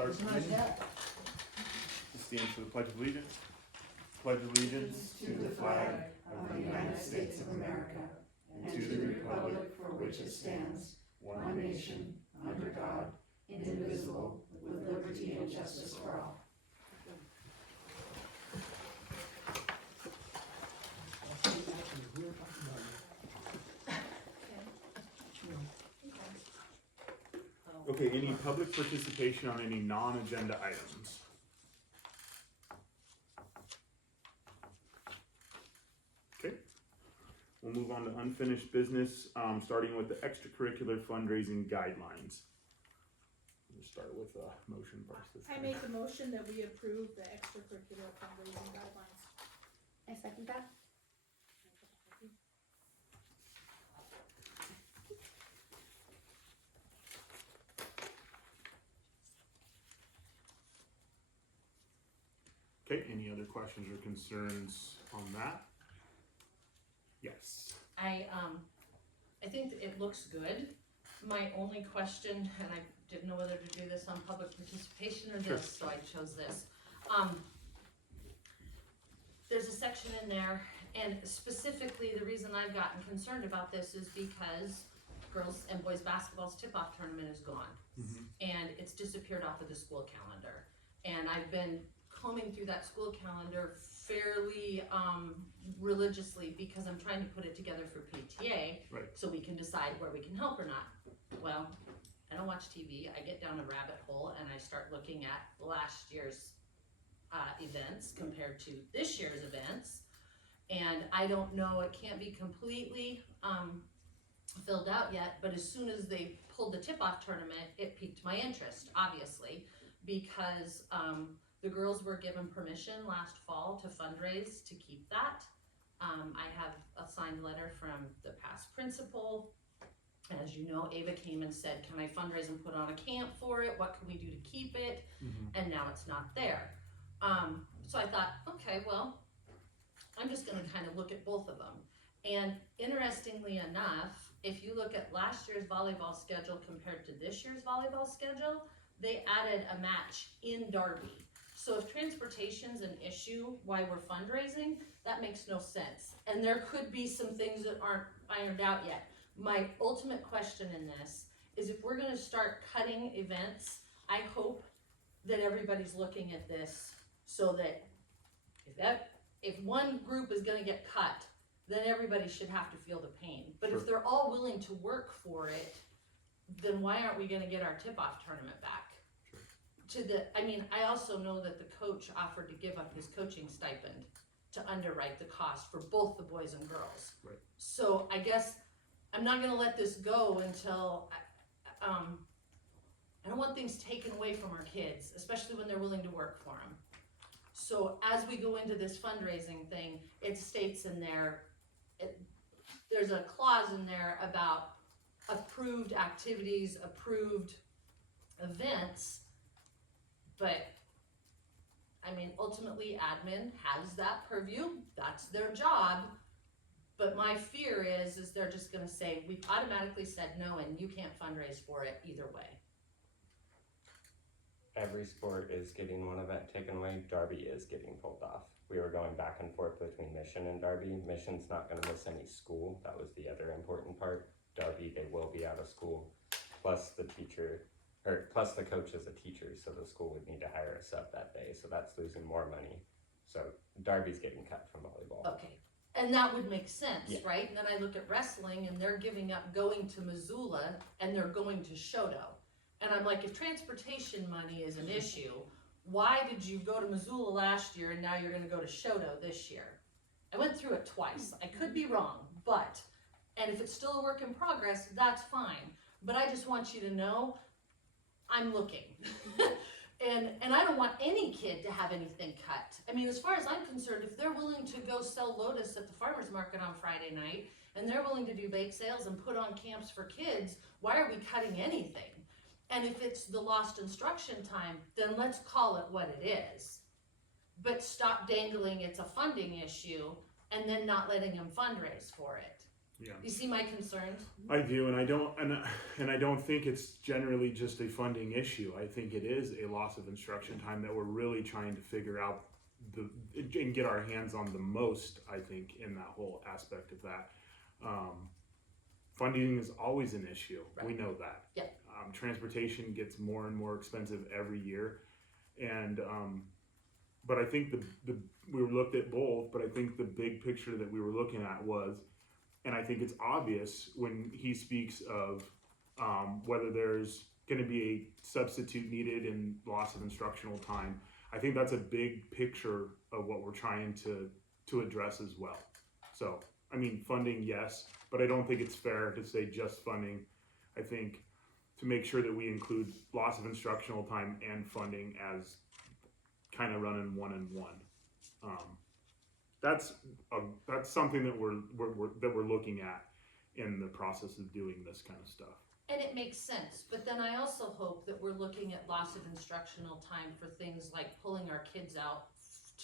start the meeting. Stand for the Pledge of Allegiance. Pledge allegiance to the flag of the United States of America and to the republic for which it stands, one nation, under God, indivisible, with liberty and justice for all. Okay, any public participation on any non-agenda items? Okay, we'll move on to unfinished business, starting with the extracurricular fundraising guidelines. We'll start with a motion first. This I time. make a motion that we approve the extracurricular fundraising guidelines. I second that. Okay, any other questions or concerns on that? Yes. I think that it looks good. My only question, and I didn't know whether to do this on public participation or this, so I chose this. There's a section in there, and specifically the reason I've gotten concerned about this is because girls and boys basketball's tip-off tournament is gone. And it's disappeared off of the school calendar. And I've been combing through that school calendar fairly religiously because I'm trying to put it together for PTA, Right. so we can decide where we can help or not. Well, I don't watch TV. I get down a rabbit hole and I start looking at last year's events compared to this year's events, and I don't know, it can't be completely filled out yet, but as soon as they pulled the tip-off tournament, it piqued my interest, obviously, because the girls were given permission last fall to fundraise to keep that. I have a signed letter from the past principal. As you know, Ava came and said, can I fundraise and put on a camp for it? What can we do to keep it? And now it's not there. So I thought, okay, well, I'm just gonna kind of look at both of them. And interestingly enough, if you look at last year's volleyball schedule compared to this year's volleyball schedule, they added a match in Darby. So if transportation's an issue why we're fundraising, that makes no sense. And there could be some things that aren't ironed out yet. My ultimate question in this is if we're gonna start cutting events, I hope that everybody's looking at this so that if one group is gonna get cut, then everybody should have to feel the pain. But Sure. if they're all willing to work for it, then why aren't we gonna get our tip-off tournament back? I also know that the coach offered to give up his coaching stipend to underwrite the cost for both the boys and girls. Right. So I guess I'm not gonna let this go until, I don't want things taken away from our kids, especially when they're willing to work for them. So as we go into this fundraising thing, it states in there, there's a clause in there about approved activities, approved events, but ultimately admin has that purview, that's their job. But my fear is they're just gonna say, we've automatically said no and you can't fundraise for it either way. Every sport is getting one event taken away. Darby is getting pulled off. We were going back and forth between Mission and Darby. Mission's not gonna miss any school. That was the other important part. Darby, they will be out of school. Plus the coach is a teacher, so the school would need to hire a sub that day. So that's losing more money. So Darby's getting cut from volleyball. Okay, and that would make sense, Yeah. right? And then I look at wrestling and they're giving up going to Missoula and they're going to Shoto. And I'm like, if transportation money is an issue, why did you go to Missoula last year and now you're gonna go to Shoto this year? I went through it twice. I could be wrong, and if it's still a work in progress, that's fine. But I just want you to know, I'm looking. And I don't want any kid to have anything cut. As far as I'm concerned, if they're willing to go sell Lotus at the farmer's market on Friday night, and they're willing to do bake sales and put on camps for kids, why are we cutting anything? And if it's the lost instruction time, then let's call it what it is. But stop dangling it's a funding issue and then not letting them fundraise for it. Yeah. You see my concerns? I do, and I don't think it's generally just a funding issue. I think it is a loss of instruction time that we're really trying to figure out and get our hands on the most. I think in that whole aspect of that, funding is always an issue. Right. We know that. Yeah. Transportation gets more and more expensive every year, and but I think we looked at both. But I think the big picture that we were looking at was. And I think it's obvious when he speaks of whether there's going to be a substitute needed in loss of instructional time. I think that's a big picture of what we're trying to address as well. So, I mean, funding, yes, but I don't think it's fair to say just funding. I think to make sure that we include loss of instructional time and funding as kind of running one and one. That's something that we're looking at in the process of doing this kind of stuff. And it makes sense, but then I also hope that we're looking at loss of instructional time for things like pulling our kids out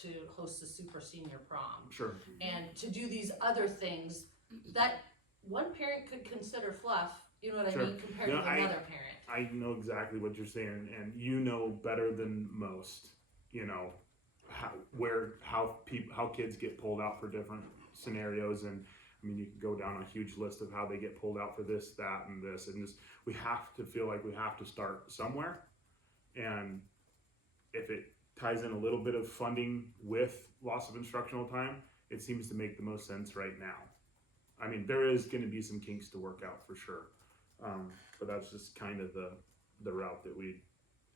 to host a super senior prom. Sure. And to do these other things that one parent could consider fluff, you know what Sure. I mean, compared No, to another parent. I know exactly what you're saying, and you know better than most. You know how kids get pulled out for different scenarios, and I mean you can go down a huge list of how they get pulled out for this, that, and this, and just we have to feel like we have to start somewhere, and if it ties in a little bit of funding with loss of instructional time, it seems to make the most sense right now. I mean, there is going to be some kinks to work out for sure, but that's just kind of the route that we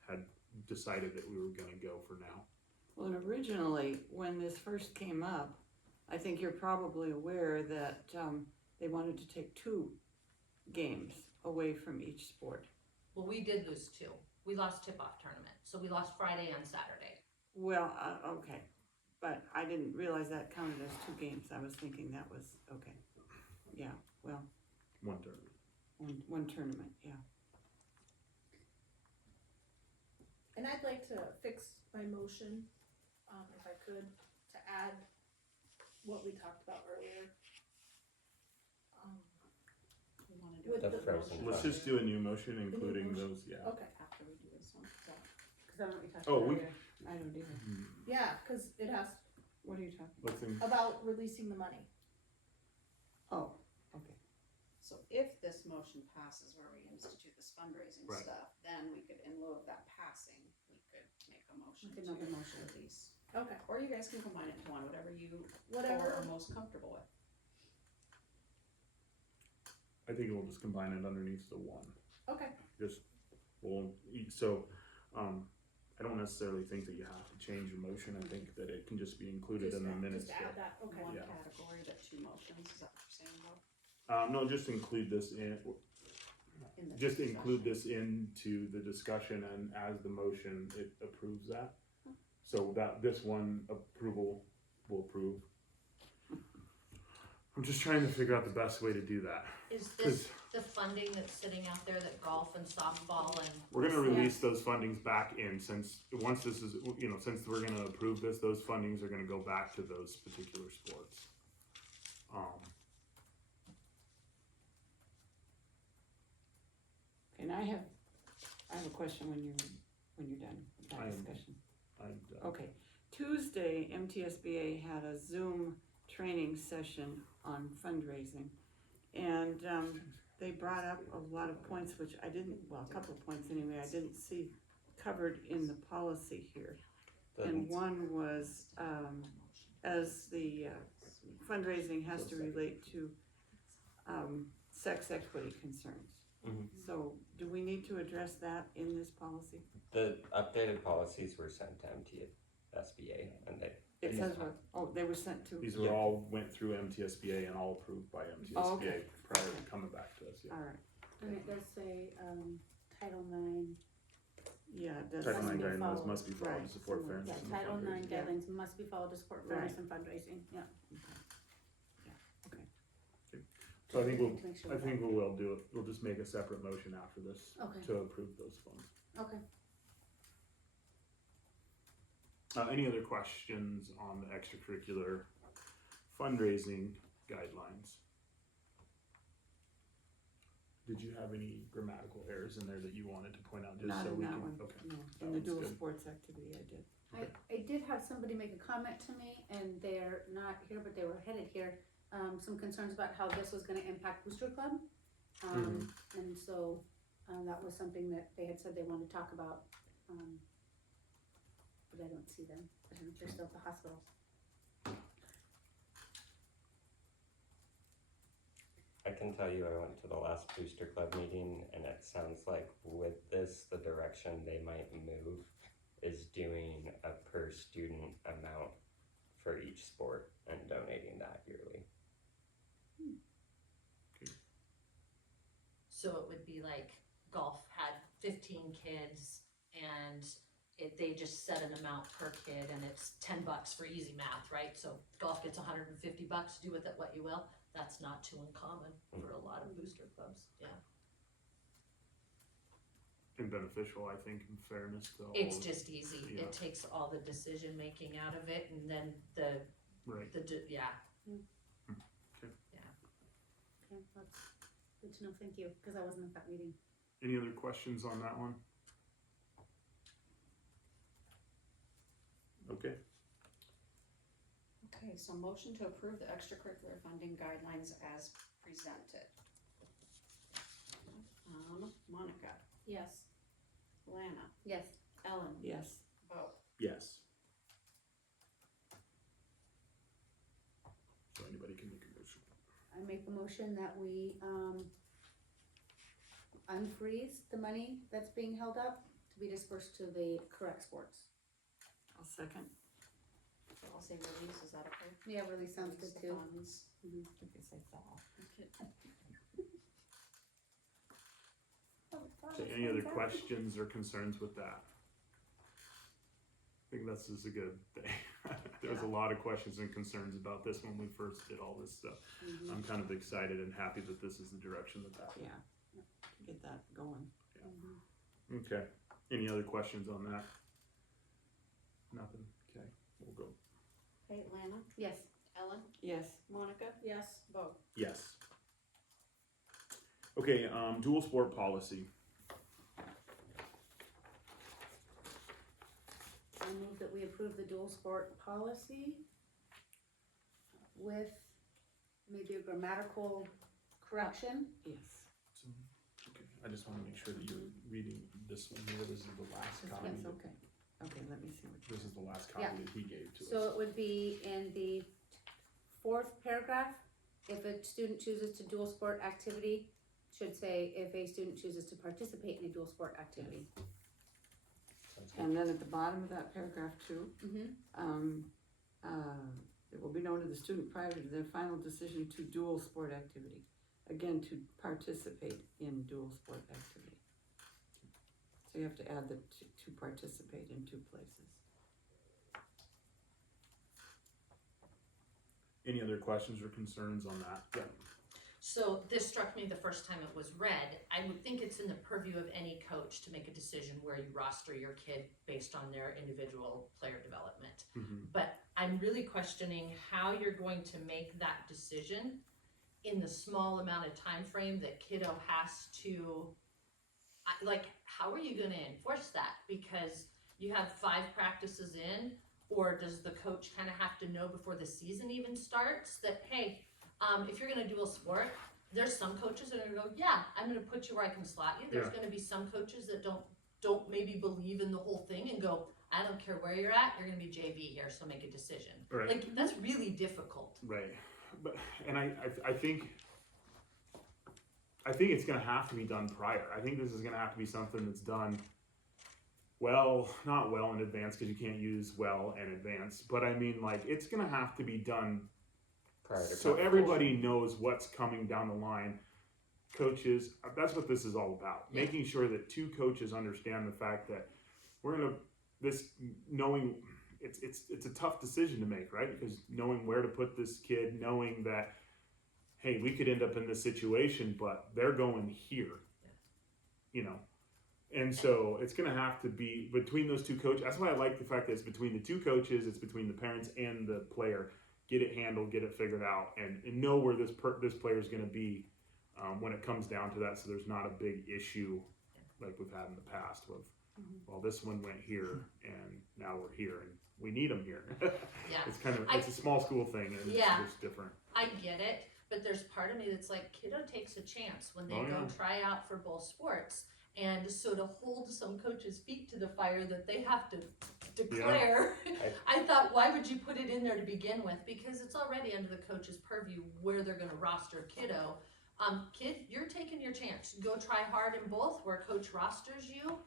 had decided that we were going to go for now. Well, and originally, when this first came up, I think you're probably aware that they wanted to take 2 games away from each sport. Well, we did lose 2. We lost tip-off tournament, so we lost Friday and Saturday. Well, okay, but I didn't realize that counted as 2 games. I was thinking that was, okay. Yeah, well, One tournament. one tournament, yeah. And I'd like to fix my motion, if I could, to add what we talked about earlier. We wanna do With it The the frozen motion. Let's just do a new motion, including motion. those. Yeah. Okay, after we do this one, so, cause that's what we talked Oh, about we- earlier. I don't either. yeah, cause it has, What are you talking? Let's. about releasing the money. Oh, okay. So if this motion passes where we institute this fundraising Right. stuff, then we could, in lieu of that passing, we could make a motion We could to make a motion release. Okay, Or you guys can combine it into one, whatever you whatever, are most comfortable with. I think we'll just combine it underneath the one. okay, So, I don't necessarily think that you have to change your motion. I think that it can just be included in the minutes. just add that, okay. One Yeah. category, but 2 motions, is that what you're saying, Bob? No, just include this in. In the Just discussion. include this into the discussion, and as the motion, it approves that. So that this one approval will approve. I'm just trying to figure out the best way to do that. Is this the funding that's sitting out there that golf and softball and, We're gonna release those fundings back in, since once this is, since we're gonna approve this, those fundings are gonna go back to those particular sports. And I have a question when you're done with I that am. discussion. And, Okay, Tuesday, MTSBA had a Zoom training session on fundraising. And they brought up a lot of points which I didn't, well, a couple of points anyway, I didn't see covered in the policy here. And one was, as the fundraising has to relate to sex equity concerns. Mhm. So do we need to address that in this policy? The updated policies were sent to MTSBA, and they It says what, they were sent to, these were all went through MTSBA and all approved by MTSBA Oh, okay. prior to coming back to us. Yeah. all right, And it does say, Title IX, yeah, it does. Title Must IX be guidelines followed. must be followed to Right. support So, fairness. yeah, in the Title IX fundraising. Yeah. guidelines must be followed to support fairness and fundraising, yeah. So I think To make sure I think we will do it. We'll just make a separate motion after this Okay. to approve those funds. Okay. Any other questions on the extracurricular fundraising guidelines? Did you have any grammatical errors in there that you wanted to point out, just Not so in we that can, one, okay. no, That in the one's dual good. sports activity I did. I did have somebody make a comment to me, and they're not here, but they were headed here, some concerns about how this was gonna impact Booster Club. And so, that was something that they had said they wanted to talk about, but I don't see them, I don't know if they're still at the hospital. I can tell you, I went to the last Booster Club meeting, and it sounds like with this, the direction they might move is doing a per student amount for each sport and donating that yearly. So it would be like golf had 15 kids and they just set an amount per kid and it's $10 for easy math, right? So golf gets $150, do with it what you will. That's not too uncommon for a lot of booster clubs, yeah. And beneficial, I think, in fairness to all. It's just easy, Yeah. it takes all the decision making out of it and then Right. yeah. Okay, that's good to know, thank you, cause I wasn't at that meeting. Any other questions on that one? Okay, Okay, so motion to approve the extracurricular funding guidelines as presented. Monica, Yes. Lana, Yes. Ellen, Yes, Bo. yes. So anybody can make a motion. I make a motion that we, unfreeze the money that's being held up to be dispersed to the correct sports. I'll second. So I'll say release, is that okay? Yeah, really sounds Release good the too. funds. You can say fall. So any other questions or concerns with that? I think this is a good thing. There was a lot of questions and concerns about this when we first did all this stuff. Mhm. I'm kind of excited and happy that this is the direction that. Yeah, to get that going. Mhm. Okay, any other questions on that? Nothing, okay, we'll go. Okay, Lana, Yes. Ellen, Yes, Monica, Yes. Bo. Yes. Okay, dual sport policy. I move that we approve the dual sport policy with maybe a grammatical correction. yes, So, okay, I just wanna make sure that you're reading this one here, this is the last copy. yes, okay. Okay, let me see what This is the last Yeah. copy that he gave to us. So it would be in the fourth paragraph, if a student chooses to dual sport activity, should say if a student chooses to participate in a dual sport activity. Sounds good. And then at the bottom of that paragraph too, Mm-hmm. it will be known to the student prior to their final decision to dual sport activity. Again, to participate in dual sport activity. So you have to add the to participate in 2 places. Any other questions or concerns on that? Yeah. So this struck me the first time it was read. I would think it's in the purview of any coach to make a decision where you roster your kid based on their individual player development. Mhm. But I'm really questioning how you're going to make that decision in the small amount of time frame that kiddo has to, how are you gonna enforce that? Because you have 5 practices in, or does the coach kind of have to know before the season even starts that, hey, if you're gonna dual sport, there's some coaches that are gonna go, yeah, I'm gonna put you where I can slot you. There's Yeah. gonna be some coaches that don't maybe believe in the whole thing and go, I don't care where you're at, you're gonna be JV here, so make a decision. Right. Like, that's really difficult. Right, but, and I think it's gonna have to be done prior. I think this is gonna have to be something that's done not well in advance, cause you can't use well and advance, but I mean, like, it's gonna have to be done Prior to so competition. everybody knows what's coming down the line. Coaches, that's what this is all about. Yeah. Making sure that 2 coaches understand the fact that we're gonna, knowing, it's a tough decision to make, right? Because knowing where to put this kid, knowing that, hey, we could end up in this situation, but they're going here, you know? And so it's gonna have to be between those 2 coaches. That's why I like the fact that it's between the 2 coaches, it's between the parents and the player. Get it handled, get it figured out, and know where this player is gonna be when it comes down to that, so there's not a big issue like we've had in the past with, well, this one went here and now we're here and we need them here. Yeah. It's kind of, it's a small school thing and Yeah. it's different. I get it, but there's part of me that's like, kiddo takes a chance when they Oh, go yeah. try out for both sports. And so to hold some coaches' feet to the fire that they have to declare, I thought, why would you put it in there to begin with? Because it's already under the coach's purview where they're gonna roster kiddo. Kid, you're taking your chance. Go try hard in both. Where coach rosters you,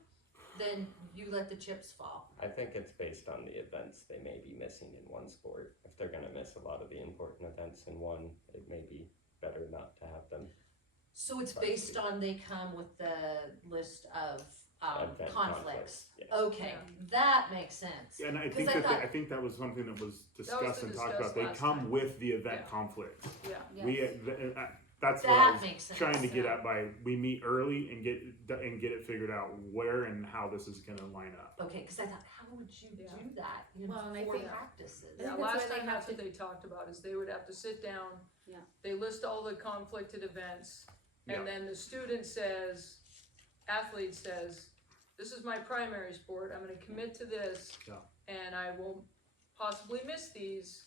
then you let the chips fall. I think it's based on the events they may be missing in one sport. If they're gonna miss a lot of the important events in one, it may be better not to have them. So it's based on they come with the list of Event conflicts. yeah. Okay, that makes sense. And I 'Cause think I that, thought- I think that was something that was discussed and talked about. discussed They last come time. with the event Yeah. conflicts. Yeah. That's what I That was makes sense. trying to get at by, we meet early and get it figured out where and how this is gonna line up. Okay, because I thought, how would you Yeah. do that in Well, and I 4 think- practices? I think Yeah, that's last why they time have that's what they talked about, is they would have to sit down. Yeah. They list all the conflicted events, Yeah. and then the student says, athlete says, this is my primary sport, I'm gonna commit to this. Yeah. And I will possibly miss these,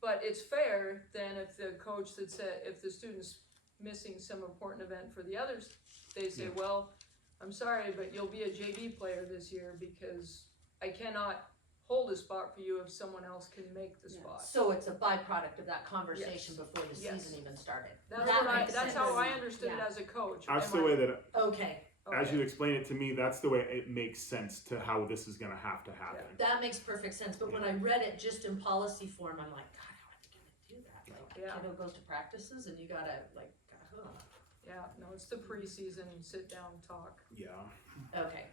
but it's fair then if the coach that said, if the student's missing some important event for the others, they say, Yeah. well, I'm sorry, but you'll be a JV player this year because I cannot hold a spot for you if someone else can make the Yeah. spot. So it's a byproduct of that conversation Yes. before the Yes. season even started. That's That what makes that's sense. how I understood it Yeah. as a coach. That's Am the I- way that, Okay, as okay. you explain it to me, that's the way it makes sense to how this is gonna have to happen. that makes perfect sense, but when I read it just in policy form, I'm like, God, how are they gonna do that? Like, Yeah. kiddo goes to practices and you gotta, like, Yeah, no, it's the preseason sit down talk. Yeah, okay.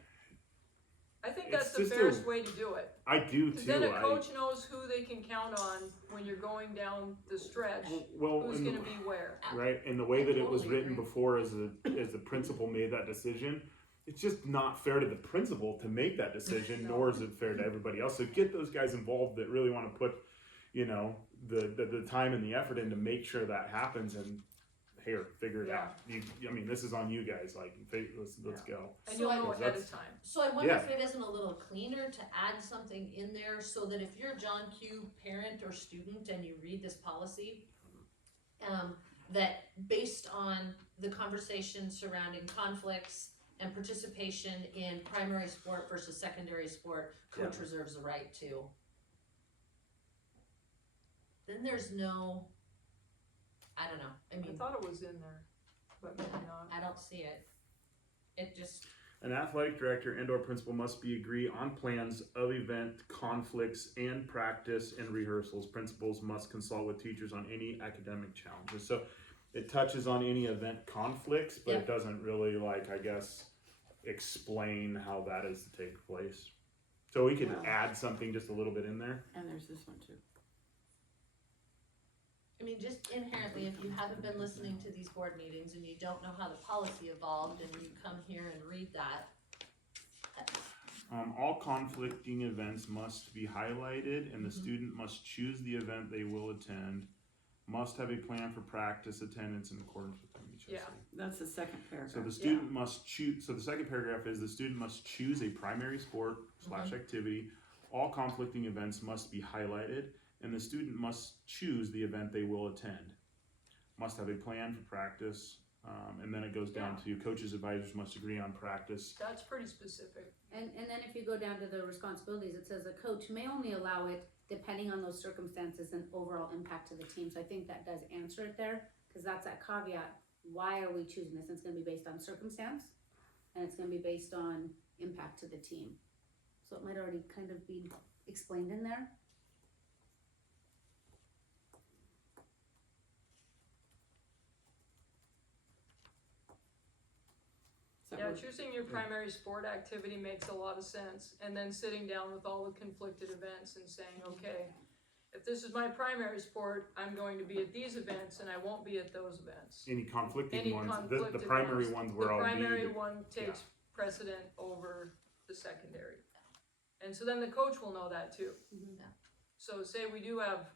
I think It's that's the just fairest way to do it. I do Because too. then a coach knows who they can count on when you're going down the stretch, Well, who's and gonna be where. right, and the way that it was Totally written agree. before as the principal made that decision, it's just not fair to the principal to make that decision, No. nor is it fair to everybody else. So get those guys involved that really want to put, the time and the effort in to make sure that happens. And here, figure it Yeah. out. I mean, this is on you guys. Like, let's go. And So you'll I- know ahead That's- of time. So I wonder Yeah. if it isn't a little cleaner to add something in there so that if you're a John Q parent or student and you read this policy, that based on the conversation surrounding conflicts and participation in primary sport versus secondary sport, coach reserves the right to. Then there's no, I don't know, I I mean, thought it was in there, but maybe not. I don't see it. It just, An athletic director and/or principal must be agree on plans of event conflicts and practice and rehearsals. Principals must consult with teachers on any academic challenges. So it touches on any event conflicts, but Yep. it doesn't really, like, I guess, explain how that is to take place. So we could Wow. add something just a little bit in there. And there's this one too. I mean, just inherently, if you haven't been listening to these board meetings and you don't know how the policy evolved and you come here and read that, All conflicting events must be highlighted, and the Mhm. student must choose the event they will attend. Must have a plan for practice attendance in accordance with MHSA. Yeah. That's the second paragraph. So the student must choose. So the second paragraph is the student must choose a primary sport / activity. All conflicting events must be highlighted, and the student must choose the event they will attend. Must have a plan for practice, and then it goes down to coaches, advisors must agree on practice. That's pretty specific. And then if you go down to the responsibilities, it says a coach may only allow it depending on those circumstances and overall impact to the team. So I think that does answer it there, because that's that caveat. Why are we choosing this? It's gonna be based on circumstance, and it's gonna be based on impact to the team. So it might already kind of be explained in there. So Yeah, we're- choosing your primary sport activity makes a lot of sense, and then sitting down with all the conflicted events and saying, okay, if this is my primary sport, I'm going to be at these events and I won't be at those events. Any conflicting Any ones, conflicted the primary ones where The I'll primary be. one takes precedent over the secondary. And so then the coach will know that too. Mhm. Yeah. So say we do have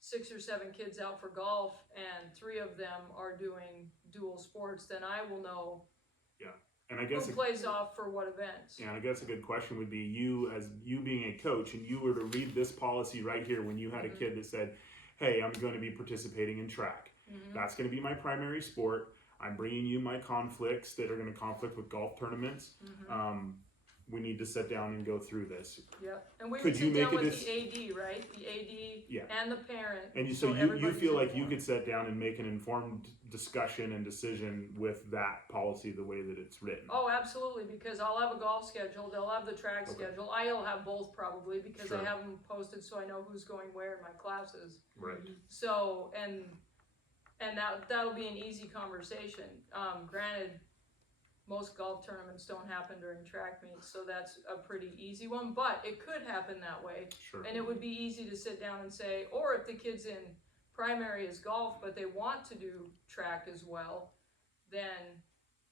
6 or 7 kids out for golf and 3 of them are doing dual sports, then I will know And I guess who plays off for what events. Yeah, and I guess a good question would be you being a coach, and you were to read this policy right here when you had a kid that said, "Hey, I'm going to be participating in track. Mhm. That's going to be my primary sport. I'm bringing you my conflicts that are going to conflict with golf tournaments. Mhm. We need to sit down and go through this." Yep, and we Could would you sit down make a with dis- the AD, right? The AD Yeah. and the parent. And so you everybody's feel like you informed. could sit down and make an informed discussion and decision with that policy the way that it's written. Oh, absolutely, because I'll have a golf schedule, they'll have the track Okay. schedule, I'll have both probably, because I Sure. have them posted so I know who's going where in my classes. Right. So, and that'll be an easy conversation. Granted, most golf tournaments don't happen during track meets, so that's a pretty easy one, but it could happen that way. Sure. And it would be easy to sit down and say, or if the kid's in primary is golf, but they want to do track as well, then,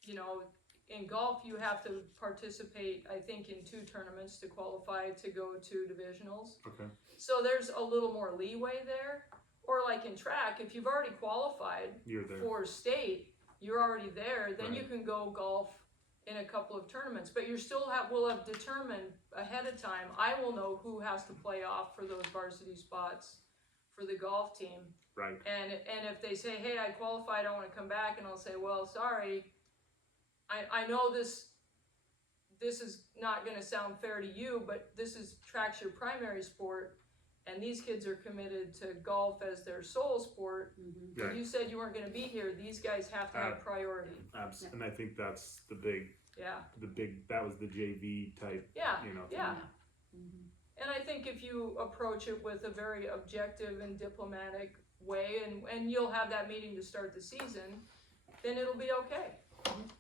you know, in golf, you have to participate, I think, in 2 tournaments to qualify to go to divisionals. Okay. So there's a little more leeway there. Or like in track, if you've already qualified You're there. for state, you're already there, then you Right. can go golf in a couple of tournaments, but we'll have determined ahead of time, I will know who has to play off for those varsity spots for the golf team. Right. And if they say, hey, I qualified, I wanna come back, and I'll say, well, sorry, I know this is not gonna sound fair to you, but track's your primary sport, and these kids are committed to golf as their sole sport. Mhm. Right. And you said you weren't gonna be here, these guys have to have priority. And I think that's the big, Yeah, that was the JV type, yeah, you know. yeah. Mhm. And I think if you approach it with a very objective and diplomatic way, and you'll have that meeting to start the season, then it'll be okay.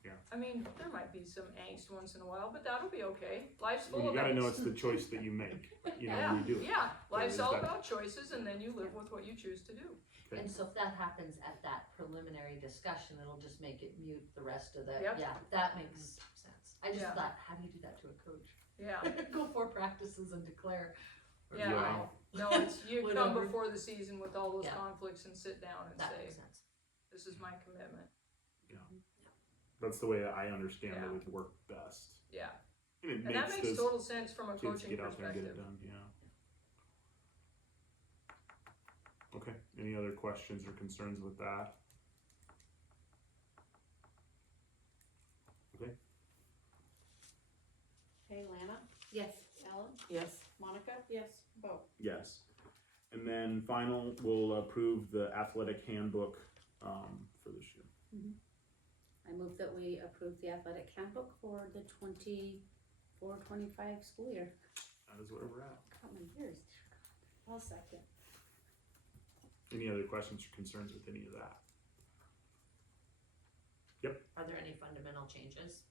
Yeah. I mean, there might be some angst once in a while, but that'll be okay. Life's full And you of gotta know angst. it's the choice that you make, you know, Yeah, when you do it. yeah, life's is all that- about choices, and then you live with what you choose to do. Okay. And so if that happens at that preliminary discussion, it'll just make it mute the rest of the, Yep. yeah, that makes sense. I just Yeah. thought, how do you do that to a coach? Yeah, Go 4 practices and declare. yeah. Wow. No, you come Whatever. before the season with all those Yeah. conflicts and sit down and That say, makes sense. this is my commitment. That's the way I understand Yeah. it would work best. Yeah, And it and that makes makes those total sense from a kids coaching get out there and get it perspective. done, yeah. Okay, any other questions or concerns with that? Okay, Lana, Yes. Ellen, Yes. Monica, Yes. Bo. Yes. And then final, we'll approve the athletic handbook, for this year. I move that we approve the athletic handbook for the 24-25 school year. That is where we're at. How many years? I'll second. Any other questions or concerns with any of that? Are there any fundamental changes?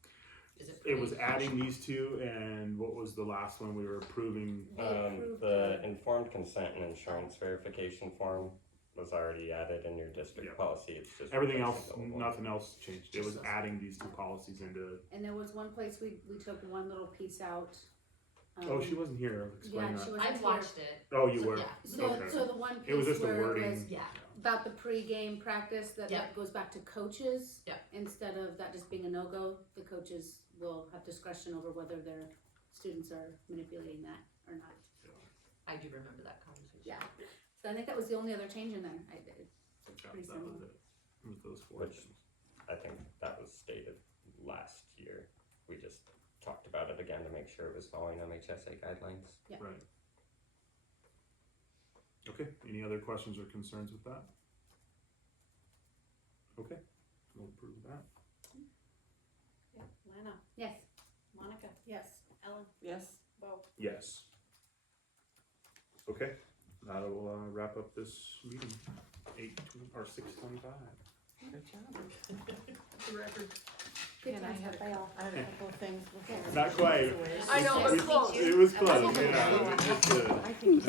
Is it? It was pretty- adding these two, and what was the last one we were approving? Approved The informed consent and insurance verification form was already added in your district Yeah. policy, it's just. Everything else, replacing the one. nothing else changed. It was adding these two policies into, And there was one place we took one little piece out. oh, she wasn't here, explain Yeah, she that. wasn't I've here. watched it. Oh, you So, were? yeah. So, Okay. so the one It was piece just a where it wording. was Yeah, about the pre-game practice, that Yeah. goes back to coaches. Yeah. Instead of that just being a no-go, the coaches will have discretion over whether their students are manipulating that or not. I do remember that conversation. Yeah. So I think that was the only other change in there. It's Yeah, pretty that was similar. it. It was those four Which- things. I think that was stated last year, we just talked about it again to make sure it was following MHSA guidelines. Right. Okay, any other questions or concerns with that? Okay, we'll approve that. Yeah, Lana, Yes. Monica, Yes. Ellen, Yes. Bo. Yes. Okay, that'll wrap up this meeting, 6:25. Good job. The record. Good And I times, had but they all. I had a couple of things before. Not quite. I know, but We- close. It was close, Okay. yeah. It's, I think